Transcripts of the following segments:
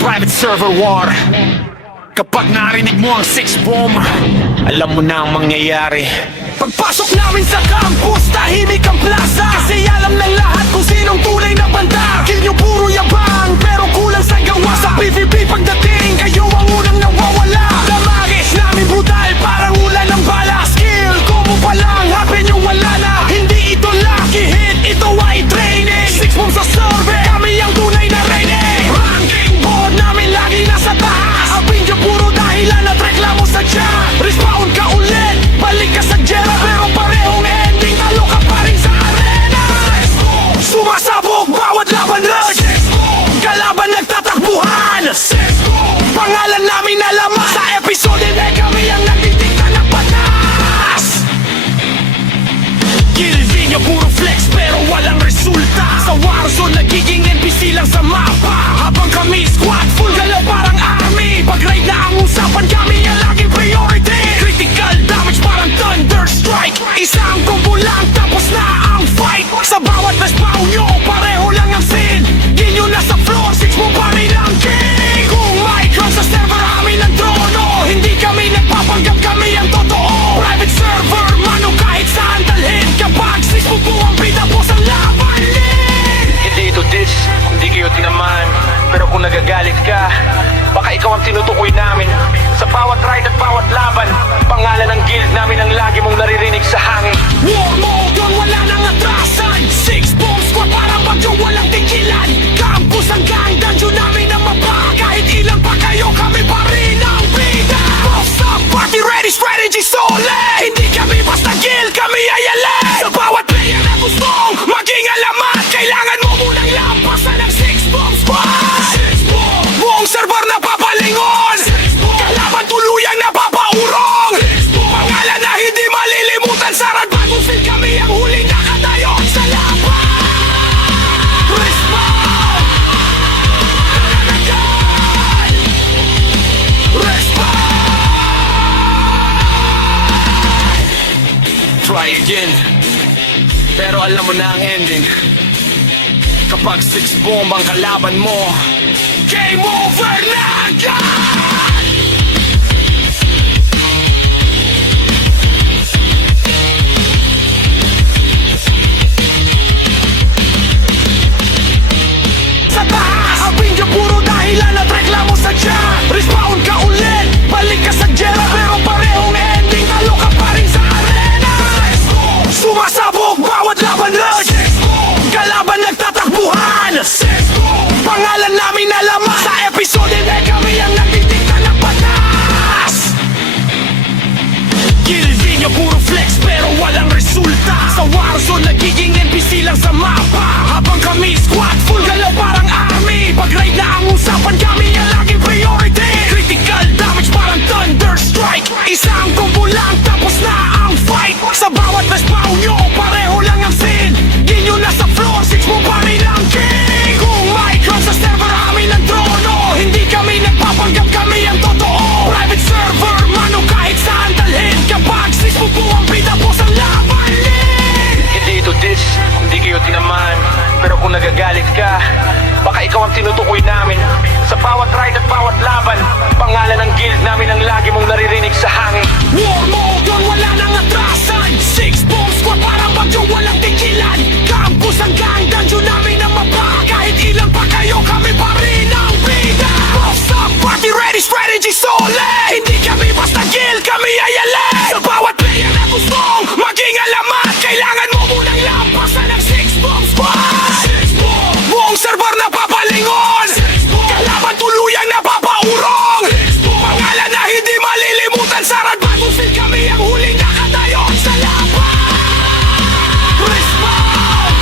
Private server war. Kapag narinig mo ang 6-bomb, alam mo na ang mangyayari. Pagpasok namin sa campus, tahimik ang plaza, kasi alam ng lahat kung sinong tunay na banda. Kill nyo puro yabang, pero kulang sa gawa. Sa PvP pagdating, kayo ang unang nawawala. Damagis namin brutal, parang ulan ng bala. Skill, combo pa lang, happy nyo wala na. Hindi ito lucky hit, ito ay training. 6-bomb sa survey, kami ang tunay na reyne. Ranking board namin lagi nasa taas. Ang video puro dahilan at reklamo sa chat. Respawn ka ulit, balik ka sa jera, pero parehong ending, talo ka pa rin sa arena. Sumasabog bawat laban rush, kalaban nagtatakbuhan. Pangalan namin alaman sa episode, hindi kami ang nagtitikta ng patas. Kilvin nyo puro flex pero walang resulta. Sa Warzone nagiging NPC lang sa mapa. Habang kami squad full galaw parang army. Pag raid na ang usapan kami ang laging priority. Critical damage parang thunder strike. Isang combo lang tapos na ang fight. Sa bawat respawn nyo pareho lang ang scene. Di nyo nasa floor 6 mo pa rin ang king. Kung may crowd sa server amin ang trono. Hindi kami nagpapanggap, kami ang totoo. Private server mano kahit saan dalhin. Kapag 6 mo po ang bida po sa laban din. Hindi ito diss, hindi kayo tinaman. Pero kung nagagalit ka, baka ikaw ang tinutukoy namin. Sa bawat ride at bawat laban, pangalan ng guild namin ang lagi mong naririnig sa hangin. War mode yun, wala nang atrasan. 6-bomb squad parang bagyo walang tigilan. Campus hanggang dungeon namin ang mapa. Kahit ilan pa kayo, kami pa rin ang bida. Post up, party ready, strategy solid. Hindi kami basta guild, kami ay alay. Sa bawat player na gustong maging alamat, kailangan mo munang lampasan ng 6-bomb squad. Buong server na papalingon, kalaban tuluyang napapaurong. Pangalan na hindi malilimutan, sarad bagong sil kami ang huling nakatayo sa laban. Respawn! Nananagal! Respawn! Try again, pero alam mo na ang ending. Kapag 6-bomb ang kalaban mo, game over na agad! Sa taas, ang video puro dahilan at reklamo sa chat. Respawn ka ulit, balik ka sa jera, pero parehong ending, talo ka pa rin sa arena. Sumasabog bawat laban rush, kalaban nagtatakbuhan. Pangalan namin alaman sa episode, hindi kami ang nagtitikta ng patas. Kilvin nyo puro flex pero walang resulta. Sa Warzone nagiging NPC lang sa mapa. Habang kami squad full galaw parang army. Pag raid na ang usapan kami ang laging priority. Critical damage parang thunder strike. Isang combo lang tapos na ang fight. Sa bawat respawn nyo pareho lang ang scene. Di nyo nasa floor 6 mo pa rin ang king. Kung may crowd sa server amin ang trono. Hindi kami nagpapanggap, kami ang totoo. Private server mano kahit saan dalhin. Kapag 6 mo po ang bida po sa laban din. Hindi ito diss, hindi kayo tinaman. Pero kung nagagalit ka, baka ikaw ang tinutukoy namin. Sa bawat ride at bawat laban, pangalan ng guild namin ang lagi mong naririnig sa hangin. War mode yun, wala nang atrasan. 6-bomb squad parang bagyo walang tigilan. Campus hanggang dungeon namin ang mapa. Kahit ilan pa kayo, kami pa rin ang bida. Post up, party ready, strategy solid. Hindi kami basta guild, kami ay alay. Sa bawat player na gustong maging alamat, kailangan mo munang lampasan ng 6-bomb squad. Buong server na papalingon, kalaban tuluyang napapaurong. Pangalan na hindi malilimutan, sarad bagong sil kami ang huling nakatayo sa laban. Respawn!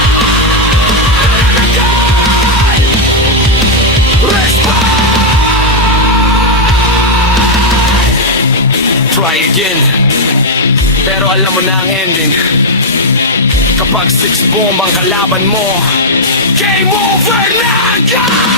Nananagal! Respawn! Try again, pero alam mo na ang ending. Kapag 6-bomb ang kalaban mo, game over na agad!